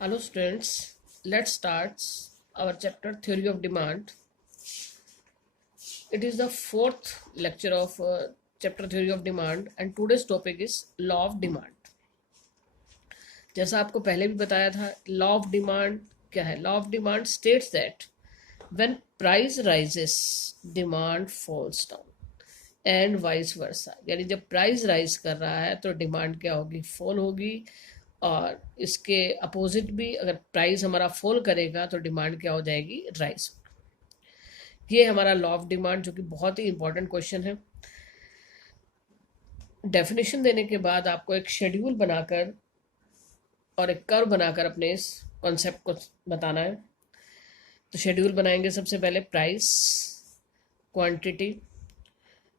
Hello students, let's start our chapter Theory of Demand. It is the fourth lecture of chapter Theory of Demand and today's topic is Law of Demand. जैसा आपको पहले भी बताया था, Law of Demand क्या है? Law of Demand states that when price rises, demand falls down and vice versa. यानी जब प्राइस राइज कर रहा है तो डिमांड क्या होगी? फॉल होगी। और इसके अपोजिट भी, अगर प्राइस हमारा फॉल करेगा तो डिमांड क्या हो जाएगी? राइज। ये हमारा लॉ ऑफ डिमांड, जो कि बहुत ही इंपॉर्टेंट क्वेश्चन है। डेफिनेशन देने के बाद आपको एक शेड्यूल बनाकर और एक कर्व बनाकर अपने इस कॉन्सेप्ट को बताना है। तो शेड्यूल बनाएंगे। सबसे पहले प्राइस, क्वांटिटी।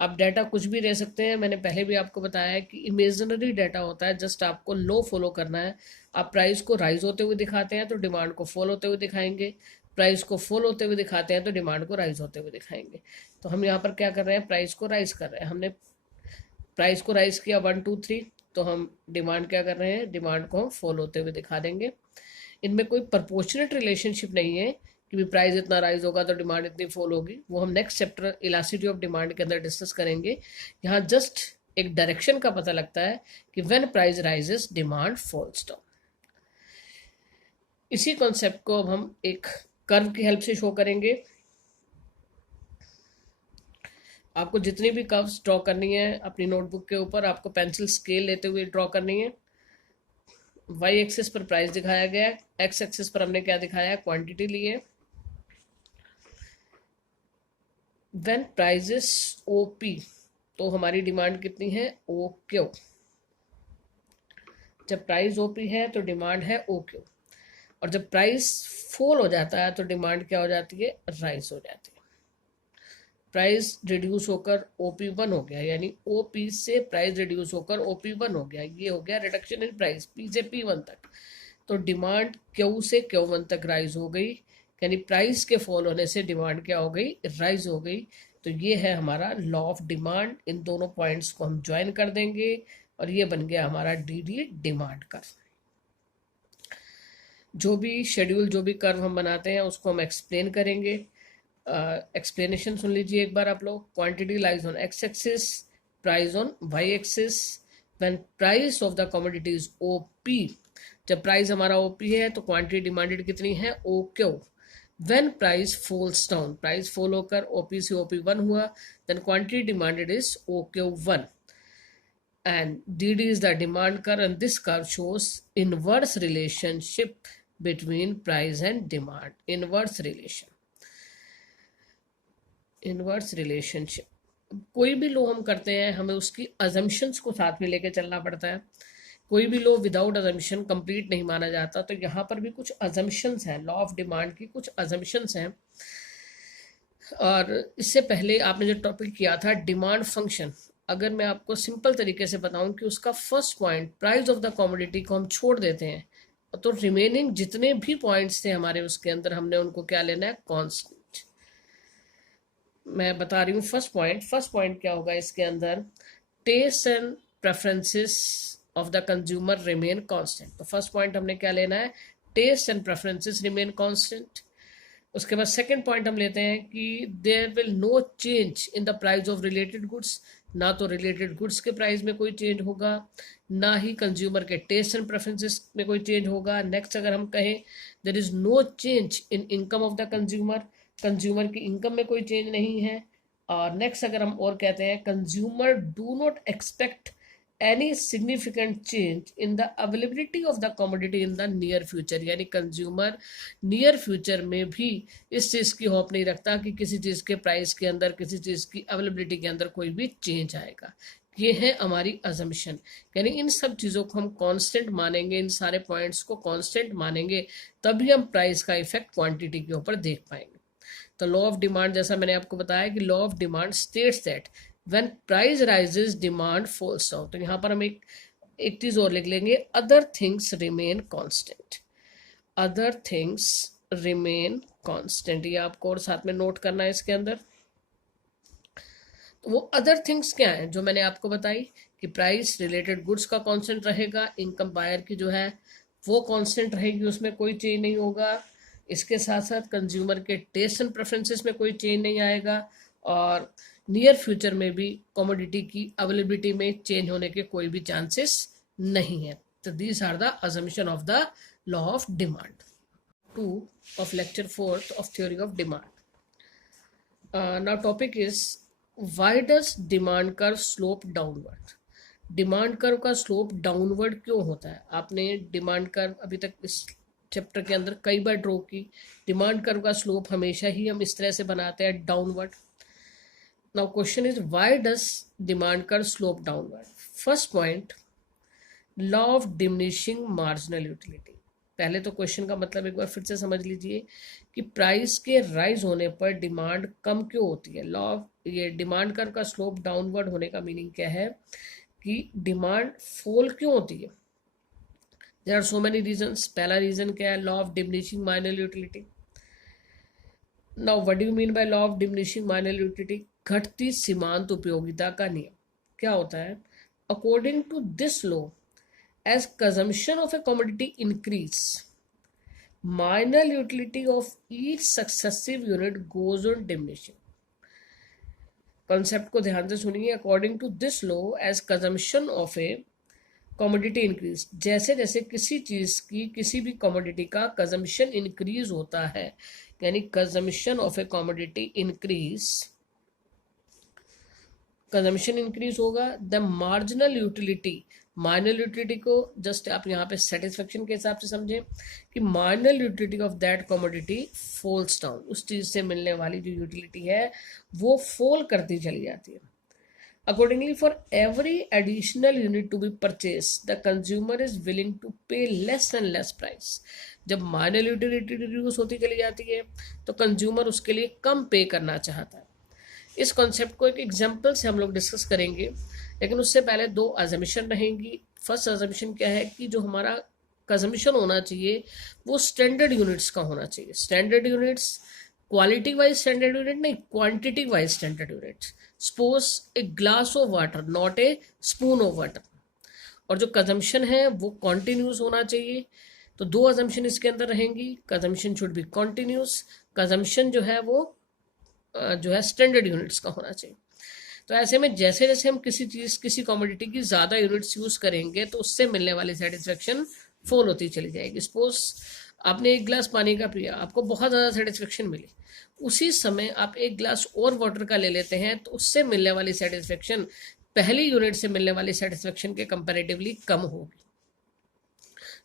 आप डाटा कुछ भी दे सकते हैं। मैंने पहले भी आपको बताया है कि इमेजिनरी डाटा होता है, जस्ट आपको लो फॉलो करना है। आप प्राइस को राइज होते हुए दिखाते हैं तो डिमांड को फॉल होते हुए दिखाएंगे, प्राइस को फॉल होते हुए दिखाते हैं तो डिमांड को राइज होते हुए दिखाएंगे। तो हम यहाँ पर क्या कर रहे हैं? प्राइस को राइज कर रहे हैं। हमने प्राइस को राइज किया 1 2 3, तो हम डिमांड क्या कर रहे हैं? डिमांड को हम फॉल होते हुए दिखा देंगे। इनमें कोई प्रपोर्शनेट रिलेशनशिप नहीं है कि भी प्राइस इतना राइज होगा तो डिमांड इतनी फॉल होगी। वो हम next chapter elasticity of demand के अंदर डिस्कस करेंगे। यहाँ जस्ट एक डायरेक्शन का पता लगता है कि when price rises demand falls down. इसी कॉन्सेप्ट को अब हम एक कर्व की हेल्प से शो करेंगे। आपको जितनी भी कर्व्स ड्रॉ करनी है अपनी नोटबुक के ऊपर, आपको पेंसिल स्केल लेते हुए ड्रॉ करनी है। वाई एक्सिस पर प्राइस दिखाया गया, एक्स एक्सिस पर हमने क्या दिखाया है? क्वांटिटी ली है। व्हेन प्राइजेस ओपी, तो हमारी डिमांड कितनी है? O Q. जब प्राइस ओपी है तो डिमांड है ओ क्यू। और जब प्राइस फॉल हो जाता है तो डिमांड क्या हो जाती है? राइज हो जाती है। प्राइस रिड्यूस होकर ओपी वन हो गया, यानी ओपी से प्राइस रिड्यूस होकर ओपी वन हो गया। ये हो गया रिडक्शन इन प्राइस, पी से पी वन तक। तो डिमांड क्यू से क्यू वन तक राइज हो गई, यानी प्राइस के फॉल होने से डिमांड क्या हो गई? राइज हो गई। तो ये है हमारा लॉ ऑफ डिमांड। इन दोनों पॉइंट्स को हम ज्वाइन कर देंगे और ये बन गया हमारा डी डी डिमांड कर्व। जो भी शेड्यूल, जो भी कर्व हम बनाते हैं उसको हम एक्सप्लेन करेंगे। एक्सप्लेनेशन सुन लीजिए एक बार आप लोग। Quantity lies on X axis, price on Y axis. When price of the commodity is OP, जब प्राइस हमारा ओपी है तो क्वांटिटी डिमांडेड कितनी है? O Q. When price falls down, price fall होकर ओपी से ओपी वन हुआ, then quantity demanded is O Q one. And DD is the demand curve, and this curve shows inverse relationship between price and demand. Inverse relation, inverse relationship. कोई भी लो हम करते हैं, हमें उसकी अजम्पशंस को साथ में लेके चलना पड़ता है। कोई भी लो विदाउट अजम्पशन कंप्लीट नहीं माना जाता। तो यहाँ पर भी कुछ अजम्पशंस हैं, लॉ ऑफ डिमांड की कुछ अजम्पशंस हैं। और इससे पहले आपने जो टॉपिक किया था डिमांड फंक्शन, अगर मैं आपको सिंपल तरीके से बताऊं कि उसका first point price of the commodity को हम छोड़ देते हैं, तो रिमेनिंग जितने भी पॉइंट्स थे हमारे उसके अंदर हमने उनको क्या लेना है? कांस्टेंट। मैं बता रही हूँ फर्स्ट पॉइंट क्या होगा इसके अंदर? Test and preferences of the consumer remain constant. तो फर्स्ट पॉइंट हमने क्या लेना है? Test and preferences remain constant. उसके बाद सेकंड पॉइंट हम लेते हैं कि there will no change in the price of related goods. ना तो रिलेटेड गुड्स के प्राइस में कोई चेंज होगा, ना ही कंज्यूमर के टेस्ट एंड प्रेफरेंसेस में कोई चेंज होगा। नेक्स्ट अगर हम कहें there is no change in income of the consumer, consumer की इनकम में कोई चेंज नहीं है। और नेक्स्ट अगर हम और कहते हैं consumer do not expect any significant change in the availability of the commodity in the near future, यानी कंज्यूमर नियर फ्यूचर में भी इस चीज़ की होप नहीं रखता कि किसी चीज़ के प्राइस के अंदर, किसी चीज़ की अवेलेबिलिटी के अंदर कोई भी चेंज आएगा। ये है हमारी अजम्पशन। यानी इन सब चीज़ों को हम कांस्टेंट मानेंगे, इन सारे पॉइंट्स को कांस्टेंट मानेंगे, तभी हम प्राइस का इफेक्ट क्वांटिटी के ऊपर देख पाएंगे। तो लॉ ऑफ डिमांड, जैसा मैंने आपको बताया कि law of demand states that when price rises demand falls down। तो यहाँ पर हम एक चीज और लिख लेंगे, other things remain constant, other things remain constant। ये आपको और साथ में नोट करना है इसके अंदर। तो वो अदर थिंग्स क्या है जो मैंने आपको बताई कि प्राइस रिलेटेड गुड्स का कांस्टेंट रहेगा, इनकम बायर की जो है वो कांस्टेंट रहेगी, उसमें कोई चेंज नहीं होगा। इसके साथ साथ कंज्यूमर के टेस्ट एंड प्रेफरेंसेस में कोई चेंज नहीं आएगा, और नियर फ्यूचर में भी कमोडिटी की अवेलेबिलिटी में चेंज होने के कोई भी चांसेस नहीं है। तो these are the assumption of the law of demand. 2 of lecture 4th of theory of demand. Now topic is, why does demand curve slope downward? Demand curve का स्लोप डाउनवर्ड क्यों होता है? आपने डिमांड कर्व अभी तक इस chapter के अंदर कई बार ड्रॉ की। डिमांड कर्व का स्लोप हमेशा ही हम इस तरह से बनाते हैं, downward. Now question is, why does demand curve slope downward? First point, law of diminishing marginal utility. पहले तो क्वेश्चन का मतलब एक बार फिर से समझ लीजिए कि प्राइस के राइज होने पर डिमांड कम क्यों होती है। लॉ ऑफ ये डिमांड कर्व का स्लोप डाउनवर्ड होने का मीनिंग क्या है कि डिमांड फॉल क्यों होती है। There are so many reasons. पहला रीजन क्या है? Law of diminishing marginal utility. Now what do you mean by law of diminishing marginal utility? घटती सीमांत उपयोगिता का नियम। क्या होता है? According to this law, as consumption of a commodity increase, marginal utility of each successive unit goes on diminishing. Concept को ध्यान से सुनिए। According to this law, as consumption of a commodity increase, जैसे जैसे किसी चीज की, किसी भी कमोडिटी का कंजम्पशन इंक्रीज होता है, यानी consumption of a commodity increase, consumption increase होगा, the marginal utility, marginal utility को जस्ट आप यहाँ पे सेटिस्फेक्शन के हिसाब से समझें कि marginal utility of that commodity falls down, उस चीज से मिलने वाली जो यूटिलिटी है वो फॉल करती चली जाती है। Accordingly, for every additional unit to be purchase, the consumer is willing to pay less and less price. जब मार्जिनल यूटिलिटी रिड्यूस होती चली जाती है तो कंज्यूमर उसके लिए कम पे करना चाहता है। इस कॉन्सेप्ट को एक एग्जाम्पल से हम लोग डिस्कस करेंगे, लेकिन उससे पहले 2 अजम्पशन रहेंगी। फर्स्ट अजम्पशन क्या है कि जो हमारा कंजम्पशन होना चाहिए वो स्टैंडर्ड यूनिट्स का होना चाहिए। Standard units quality wise standard unit नहीं, quantity wise standard units. Suppose a glass of water, not a spoon of water. और जो कंजम्पशन है वो कॉन्टिन्यूस होना चाहिए। तो 2 अजम्पशन इसके अंदर रहेंगी। Consumption should be continuous, consumption जो है वो जो है स्टैंडर्ड यूनिट्स का होना चाहिए। तो ऐसे में जैसे जैसे हम किसी चीज, किसी कमोडिटी की ज्यादा यूनिट्स यूज करेंगे तो उससे मिलने वाली सेटिस्फेक्शन फॉल होती चली जाएगी। सपोज आपने 1 गिलास पानी का पिया, आपको बहुत ज्यादा सेटिस्फेक्शन मिली, उसी समय आप 1 गिलास और वाटर का ले लेते हैं तो उससे मिलने वाली सेटिस्फेक्शन पहली यूनिट से मिलने वाली सेटिस्फेक्शन के कंपेरेटिवली कम होगी।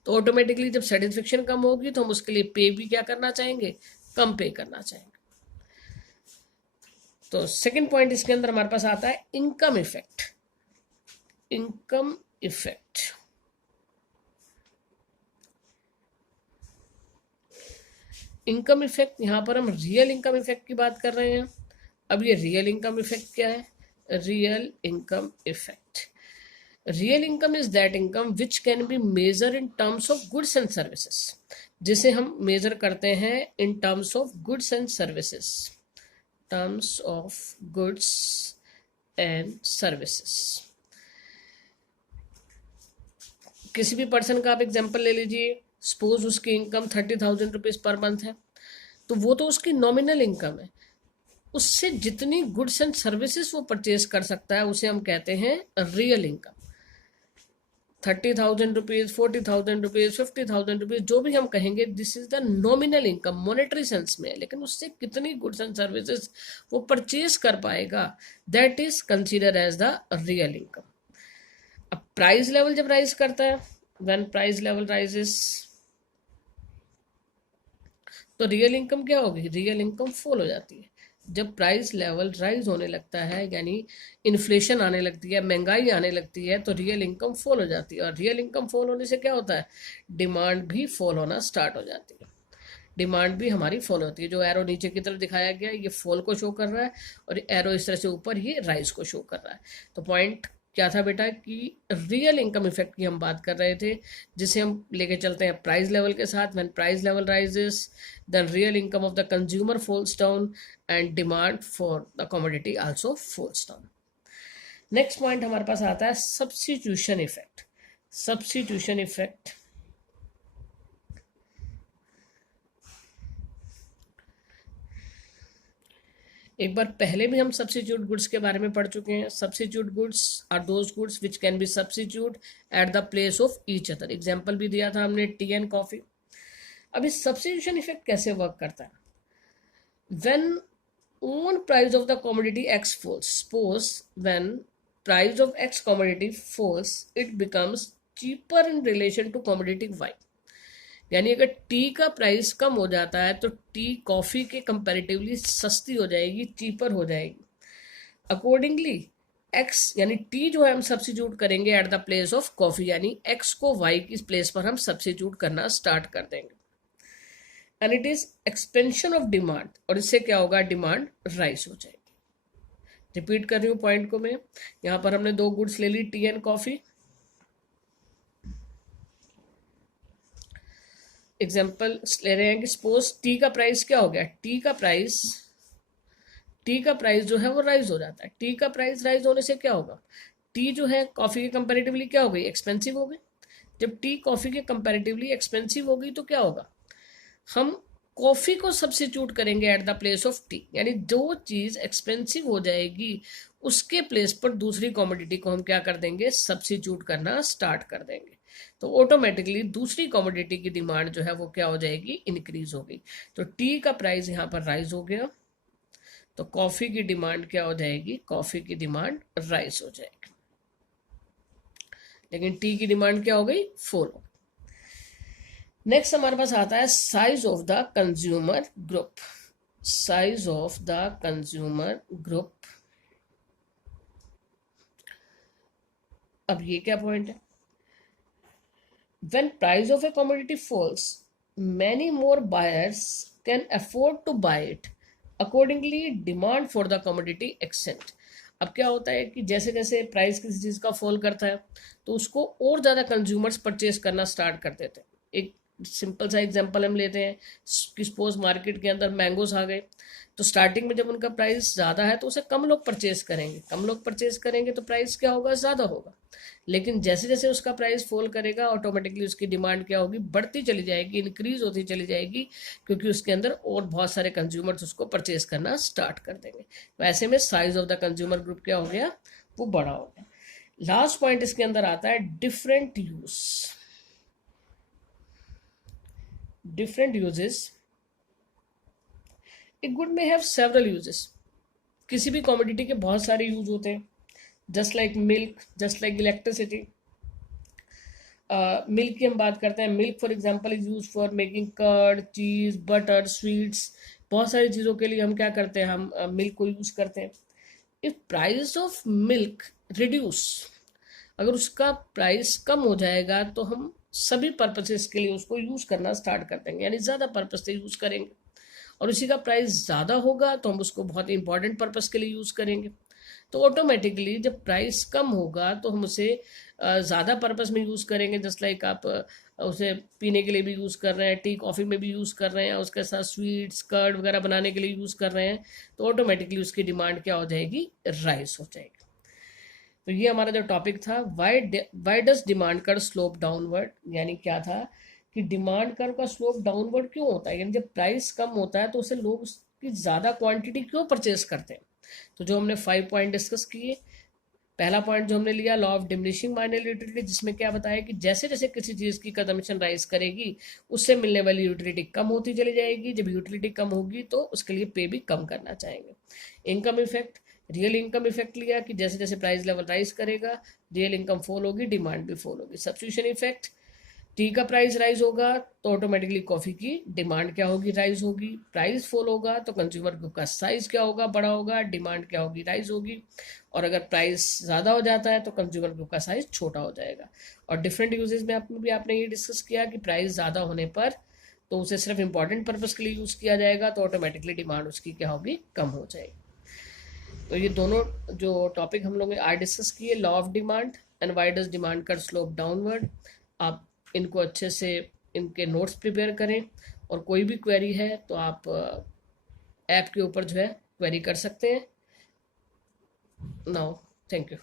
तो ऑटोमेटिकली जब सेटिस्फेक्शन कम होगी तो हम उसके लिए पे भी क्या करना चाहेंगे? कम पे करना चाहेंगे। तो सेकंड पॉइंट इसके अंदर हमारे पास आता है income effect. Income effect, income effect, यहां पर हम रियल इनकम इफेक्ट की बात कर रहे हैं। अब ये रियल इनकम इफेक्ट क्या है? Real income effect, real income is that income which can be measure in terms of goods and services, जिसे हम मेजर करते हैं in terms of goods and services, terms of goods and services। किसी भी person का आप example ले लीजिए। सपोज उसकी इनकम 30,000 रुपीज पर मंथ है, तो वो तो उसकी नॉमिनल इनकम है। उससे जितनी गुड्स एंड सर्विसेज वो परचेज कर सकता है उसे हम कहते हैं real income. 30,000 rupees, 40,000 rupees, 50,000 rupees, जो भी हम कहेंगे, this is the nominal income, monetary sense में। लेकिन उससे कितनी गुड्स एंड सर्विसेज वो परचेज कर पाएगा, that is consider as the real income. अब प्राइस लेवल जब राइज करता है, व्हेन प्राइस लेवल राइजेस, तो रियल इनकम क्या होगी? रियल इनकम फॉल हो जाती है। जब प्राइस लेवल राइज होने लगता है, यानी इन्फ्लेशन आने लगती है, महंगाई आने लगती है, तो रियल इनकम फॉल हो जाती है। और रियल इनकम फॉल होने से क्या होता है? डिमांड भी फॉल होना स्टार्ट हो जाती है। डिमांड भी हमारी फॉल होती है। जो एरो नीचे की तरफ दिखाया गया ये फॉल को शो कर रहा है, और एरो इस तरह से ऊपर ये राइज को शो कर रहा है। तो पॉइंट क्या था बेटा कि रियल इनकम इफेक्ट की हम बात कर रहे थे, जिसे हम लेके चलते हैं प्राइस लेवल के साथ। When price level rises, then real income of the consumer falls down and demand for the commodity also falls down. Next point हमारे पास आता है सब्स्टिट्यूशन इफेक्ट। सब्स्टिट्यूशन इफेक्ट, एक बार पहले भी हम सब्स्टिट्यूट गुड्स के बारे में पढ़ चुके हैं. Substitute goods are those goods which can be substitute at the place of each other. Example भी दिया था हमने, टी एंड कॉफी. अब इस सब्स्टिट्यूशन इफेक्ट कैसे वर्क करता है? When own price of the commodity X falls. Suppose when price of X commodity falls, it becomes cheaper in relation to commodity Y. यानी अगर टी का प्राइस कम हो जाता है तो टी कॉफी के कंपैरेटिवली सस्ती हो जाएगी, चीपर हो जाएगी. अकॉर्डिंगली एक्स यानी टी जो है हम सब्स्टिट्यूट करेंगे eight the place of coffee, यानी एक्स को वाई की प्लेस पर हम सब्स्टिट्यूट करना स्टार्ट कर देंगे. And it is expansion of demand, और इससे क्या होगा? डिमांड राइज हो जाएगी. रिपीट कर रही हूँ पॉइंट को मैं. यहां पर हमने दो गुड्स ले ली, टी एंड कॉफी. एग्जाम्पल ले रहे हैं कि सपोज टी का प्राइस क्या हो गया? टी का प्राइस जो है वो राइज हो जाता है. टी का प्राइस राइज होने से क्या होगा? टी जो है कॉफी के कंपैरेटिवली क्या हो गई? एक्सपेंसिव हो गई. जब टी कॉफी के कंपैरेटिवली एक्सपेंसिव हो गई तो क्या होगा? हम कॉफी को सब्स्टिट्यूट करेंगे eight the place of T, यानी जो चीज एक्सपेंसिव हो जाएगी उसके प्लेस पर दूसरी कमोडिटी को हम क्या कर देंगे? सब्स्टिट्यूट करना स्टार्ट कर देंगे. तो ऑटोमेटिकली दूसरी कमोडिटी की डिमांड जो है वो क्या हो जाएगी? इंक्रीज होगी. तो टी का प्राइस यहां पर राइज हो गया, तो कॉफी की डिमांड क्या हो जाएगी? कॉफी की डिमांड राइज हो जाएगी. लेकिन टी की डिमांड क्या हो गई? फॉल हो. नेक्स्ट हमारे पास आता है size of the consumer group. Size of the consumer group. अब ये क्या पॉइंट है? When price of a commodity falls, many more buyers can afford to buy it. Accordingly demand for the commodity extend. अब क्या होता है कि जैसे जैसे प्राइस किसी चीज का फॉल करता है तो उसको और ज्यादा कंज्यूमर्स परचेज करना स्टार्ट कर देते हैं. एक सिंपल सा एग्जांपल हम लेते हैं कि सपोज मार्केट के अंदर मैंगोस आ गए, तो स्टार्टिंग में जब उनका प्राइस ज़्यादा है तो उसे कम लोग परचेज करेंगे तो प्राइस क्या होगा? ज़्यादा होगा. लेकिन जैसे जैसे उसका प्राइस फॉल करेगा ऑटोमेटिकली उसकी डिमांड क्या होगी? बढ़ती चली जाएगी, इंक्रीज होती चली जाएगी, क्योंकि उसके अंदर और बहुत सारे कंज्यूमर्स उसको परचेज करना स्टार्ट कर देंगे. तो ऐसे में size of the consumer group क्या हो गया? वो बड़ा हो गया. लास्ट पॉइंट इसके अंदर आता है different use. Different uses. A good may have several uses. किसी भी कॉमोडिटी के बहुत सारे यूज होते हैं. Just like milk, just like electricity. Milk की हम बात करते हैं. Milk for example is use for making curd, cheese, butter, sweets. बहुत सारी चीज़ों के लिए हम क्या करते हैं? हम मिल्क को यूज करते हैं. If price of milk reduce, अगर उसका प्राइस कम हो जाएगा तो हम सभी पर्पसेस के लिए उसको यूज करना स्टार्ट कर देंगे, यानी ज्यादा पर्पस से यूज करेंगे. और उसी का प्राइस ज्यादा होगा तो हम उसको बहुत इंपॉर्टेंट पर्पस के लिए यूज करेंगे. तो ऑटोमेटिकली जब प्राइस कम होगा तो हम उसे ज़्यादा पर्पस में यूज़ करेंगे. जस्ट लाइक आप उसे पीने के लिए भी यूज़ कर रहे हैं, टी कॉफ़ी में भी यूज़ कर रहे हैं, उसके साथ स्वीट्स, कर्ड वगैरह बनाने के लिए यूज़ कर रहे हैं, तो ऑटोमेटिकली उसकी डिमांड क्या हो जाएगी? राइज हो जाएगी. तो ये हमारा जो टॉपिक था, why does demand curve slope downward. यानी क्या था कि डिमांड कर्व का स्लोप डाउनवर्ड क्यों होता है? यानी जब प्राइस कम होता है तो उसे लोग उसकी ज़्यादा क्वांटिटी क्यों परचेज करते हैं? तो जो हमने 5 पॉइंट डिस्कस किए. पहला पॉइंट जो हमने लिया, law of diminishing marginal utility, जिसमें क्या बताया कि जैसे जैसे किसी चीज़ की कंजम्पशन राइज करेगी उससे मिलने वाली यूटिलिटी कम होती चली जाएगी. जब यूटिलिटी कम होगी तो उसके लिए पे भी कम करना चाहेंगे. Income effect, real income effect लिया कि जैसे जैसे प्राइस लेवल राइज करेगा रियल इनकम फॉल होगी, डिमांड भी फॉल होगी. सब्स्टिट्यूशन इफेक्ट, टी का प्राइस राइज होगा तो ऑटोमेटिकली कॉफी की डिमांड क्या होगी? राइज होगी. प्राइस फॉल होगा तो कंज्यूमर ग्रुप का साइज क्या होगा? बड़ा होगा. डिमांड क्या होगी? राइज होगी. और अगर प्राइस ज़्यादा हो जाता है तो कंज्यूमर ग्रुप का साइज छोटा हो जाएगा. और डिफरेंट यूजेस में आपने ये डिस्कस किया कि प्राइस ज़्यादा होने पर तो उसे सिर्फ इंपॉर्टेंट पर्पज़ के लिए यूज़ किया जाएगा, तो ऑटोमेटिकली डिमांड उसकी क्या होगी? कम हो जाएगी. तो ये दोनों जो टॉपिक हम लोग ने आज डिस्कस किए, law of demand and why does demand curve slope downward, आप इनको अच्छे से इनके नोट्स प्रिपेयर करें. और कोई भी क्वेरी है तो आप ऐप के ऊपर जो है क्वेरी कर सकते हैं. Now thank you.